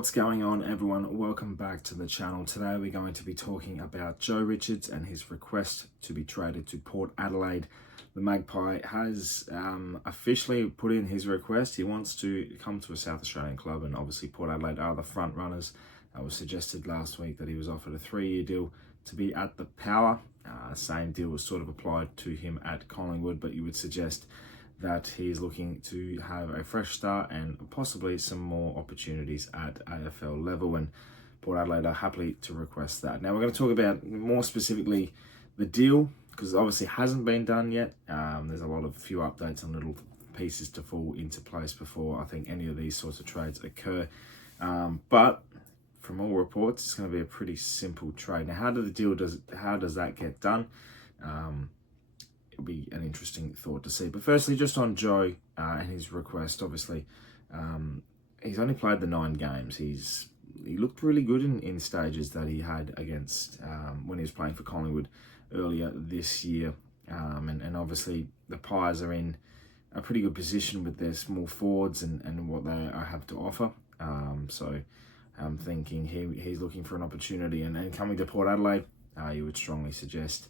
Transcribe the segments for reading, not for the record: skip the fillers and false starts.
What's going on, everyone? Welcome back to the channel. Today we're going to be talking about Joe Richards and his request to be traded to Port Adelaide. The Magpie has officially put in his request. He wants to come to a South Australian club, and obviously Port Adelaide are the front runners. It was suggested last week that he was offered a 3-year deal to be at ThePear. Same deal was sort of applied to him at Collingwood, but you would suggest that he's looking to have a fresh start and possibly some more opportunities at AFL level, and Port Adelaide are happy to request that. Now we're going to talk about more specifically the deal, because it obviously hasn't been done yet. There's a few updates and little pieces to fall into place before I think any of these sorts of trades occur. But from all reports, it's going to be a pretty simple trade. Now, how does that get done? It'll be an interesting thought to see. But firstly, just on Joe and his request, obviously, he's only played the 9 games. He looked really good in stages that he had against when he was playing for Collingwood earlier this year. And obviously, the Pies are in a pretty good position with their small forwards and what they have to offer. So I'm thinking he's looking for an opportunity. And coming to Port Adelaide, you would strongly suggest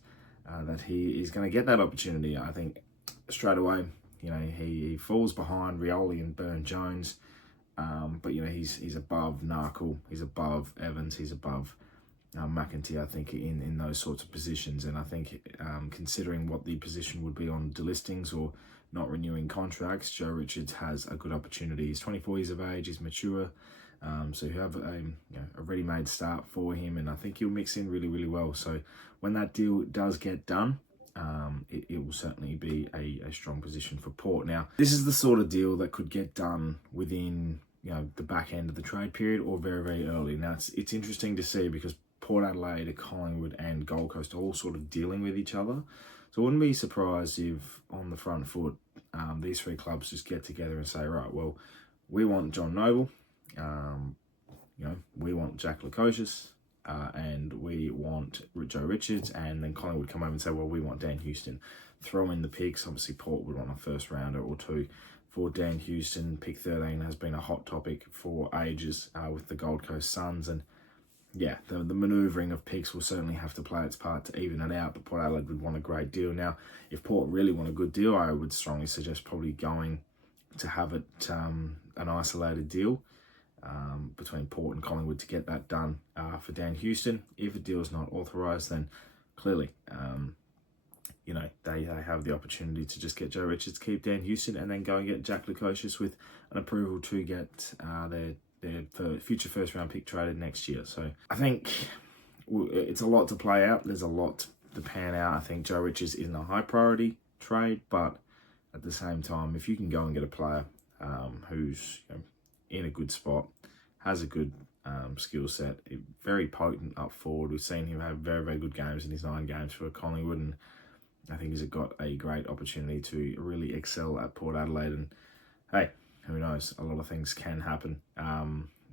that he is going to get that opportunity. I think straight away, he falls behind Rioli and Burn-Jones, but he's above Narkle, he's above Evans, he's above McEntee, I think, in those sorts of positions. And I think considering what the position would be on delistings or not renewing contracts, Joe Richards has a good opportunity. He's 24 years of age, he's mature, so you have a ready-made start for him, and I think he'll mix in really, really well. So when that deal does get done, it will certainly be a strong position for Port. Now, this is the sort of deal that could get done within the back end of the trade period or very, very early. Now, it's interesting to see because Port Adelaide, Collingwood and Gold Coast are all sort of dealing with each other. So I wouldn't be surprised if on the front foot, these 3 clubs just get together and say, right, well, we want John Noble, we want Jack Lukosius, and we want Joe Richards, and then Collingwood come over and say, well, we want Dan Houston. Throw in the picks. Obviously, Port would want a first rounder or 2 for Dan Houston. Pick 13 has been a hot topic for ages with the Gold Coast Suns, and yeah, the manoeuvring of picks will certainly have to play its part to even it out, but Port Adelaide would want a great deal. Now, if Port really want a good deal, I would strongly suggest probably going to have it an isolated deal between Port and Collingwood to get that done for Dan Houston. If a deal is not authorised, then clearly, they have the opportunity to just get Joe Richards, keep Dan Houston, and then go and get Jack Lukosius with an approval to get their future first-round pick traded next year. So I think it's a lot to play out. There's a lot to pan out. I think Joe Richards isn't a high-priority trade, but at the same time, if you can go and get a player who's in a good spot, has a good skill set, very potent up forward. We've seen him have very, very good games in his 9 games for Collingwood, and I think he's got a great opportunity to really excel at Port Adelaide. And hey, who knows? A lot of things can happen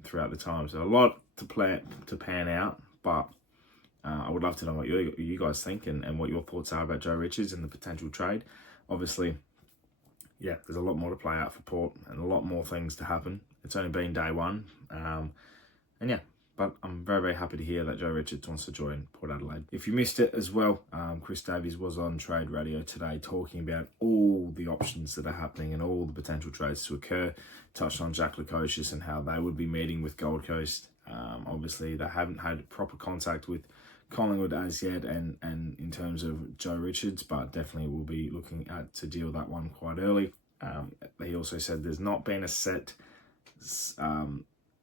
throughout the time. So a lot to pan out, but I would love to know what you guys think and what your thoughts are about Joe Richards and the potential trade. Obviously, yeah, there's a lot more to play out for Port and a lot more things to happen. It's only been day 1. And yeah, but I'm very, very happy to hear that Joe Richards wants to join Port Adelaide. If you missed it as well, Chris Davies was on Trade Radio today talking about all the options that are happening and all the potential trades to occur. Touched on Jack Lukosius and how they would be meeting with Gold Coast. Obviously, they haven't had proper contact with Collingwood as yet, and in terms of Joe Richards, but definitely will be looking to deal that one quite early. He also said there's not been a set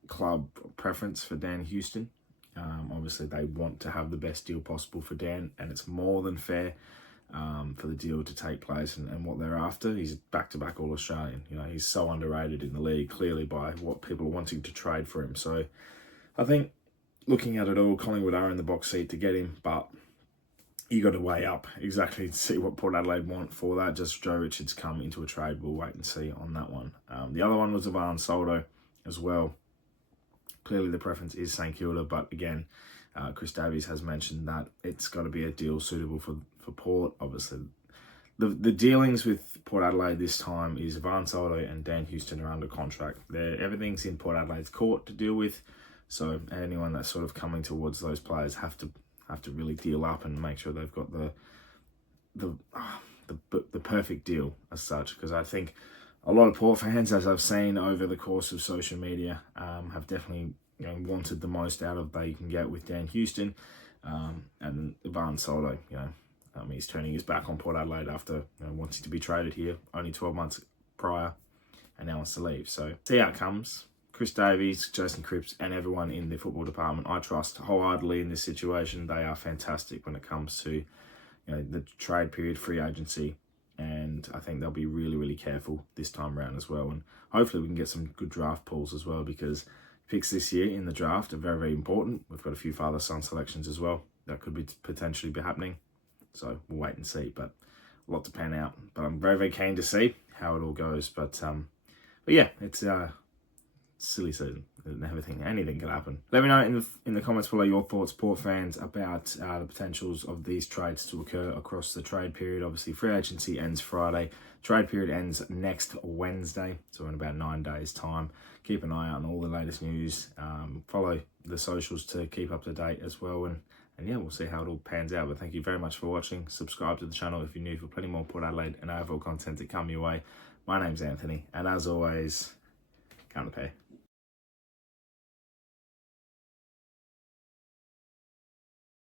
club preference for Dan Houston. Obviously, they want to have the best deal possible for Dan, and it's more than fair for the deal to take place and what they're after. He's back-to-back All-Australian. He's so underrated in the league, clearly, by what people are wanting to trade for him. So I think looking at it all, Collingwood are in the box seat to get him, but you got to weigh up exactly to see what Port Adelaide want for that. Just Joe Richards come into a trade. We'll wait and see on that one. The other one was Ivan Soldo as well. Clearly the preference is St Kilda, but again, Chris Davies has mentioned that it's got to be a deal suitable for Port. Obviously, the dealings with Port Adelaide this time is Van Soldo and Dan Houston are under contract. Everything's in Port Adelaide's court to deal with, so anyone that's sort of coming towards those players have to really deal up and make sure they've got the perfect deal as such. Because I think a lot of Port fans, as I've seen over the course of social media, have definitely wanted the most out of they can get with Dan Houston, and Van Soldo. He's turning his back on Port Adelaide after wanting to be traded here only 12 months prior, and now wants to leave. So see how it comes. Chris Davies, Jason Cripps, and everyone in the football department, I trust wholeheartedly in this situation. They are fantastic when it comes to the trade period, free agency, and I think they'll be really, really careful this time around as well. And hopefully we can get some good draft pools as well, because picks this year in the draft are very, very important. We've got a few father-son selections as well that could be potentially be happening. So we'll wait and see, but a lot to pan out. But I'm very, very keen to see how it all goes. But yeah, it's silly season. Anything can happen. Let me know in the comments below your thoughts, Port fans, about the potentials of these trades to occur across the trade period. Obviously, free agency ends Friday. Trade period ends next Wednesday, so in about 9 days' time. Keep an eye out on all the latest news. Follow the socials to keep up to date as well. And yeah, we'll see how it all pans out. But thank you very much for watching. Subscribe to the channel if you're new for plenty more Port Adelaide and AFL content to come your way. My name's Anthony, and as always, come ThePear.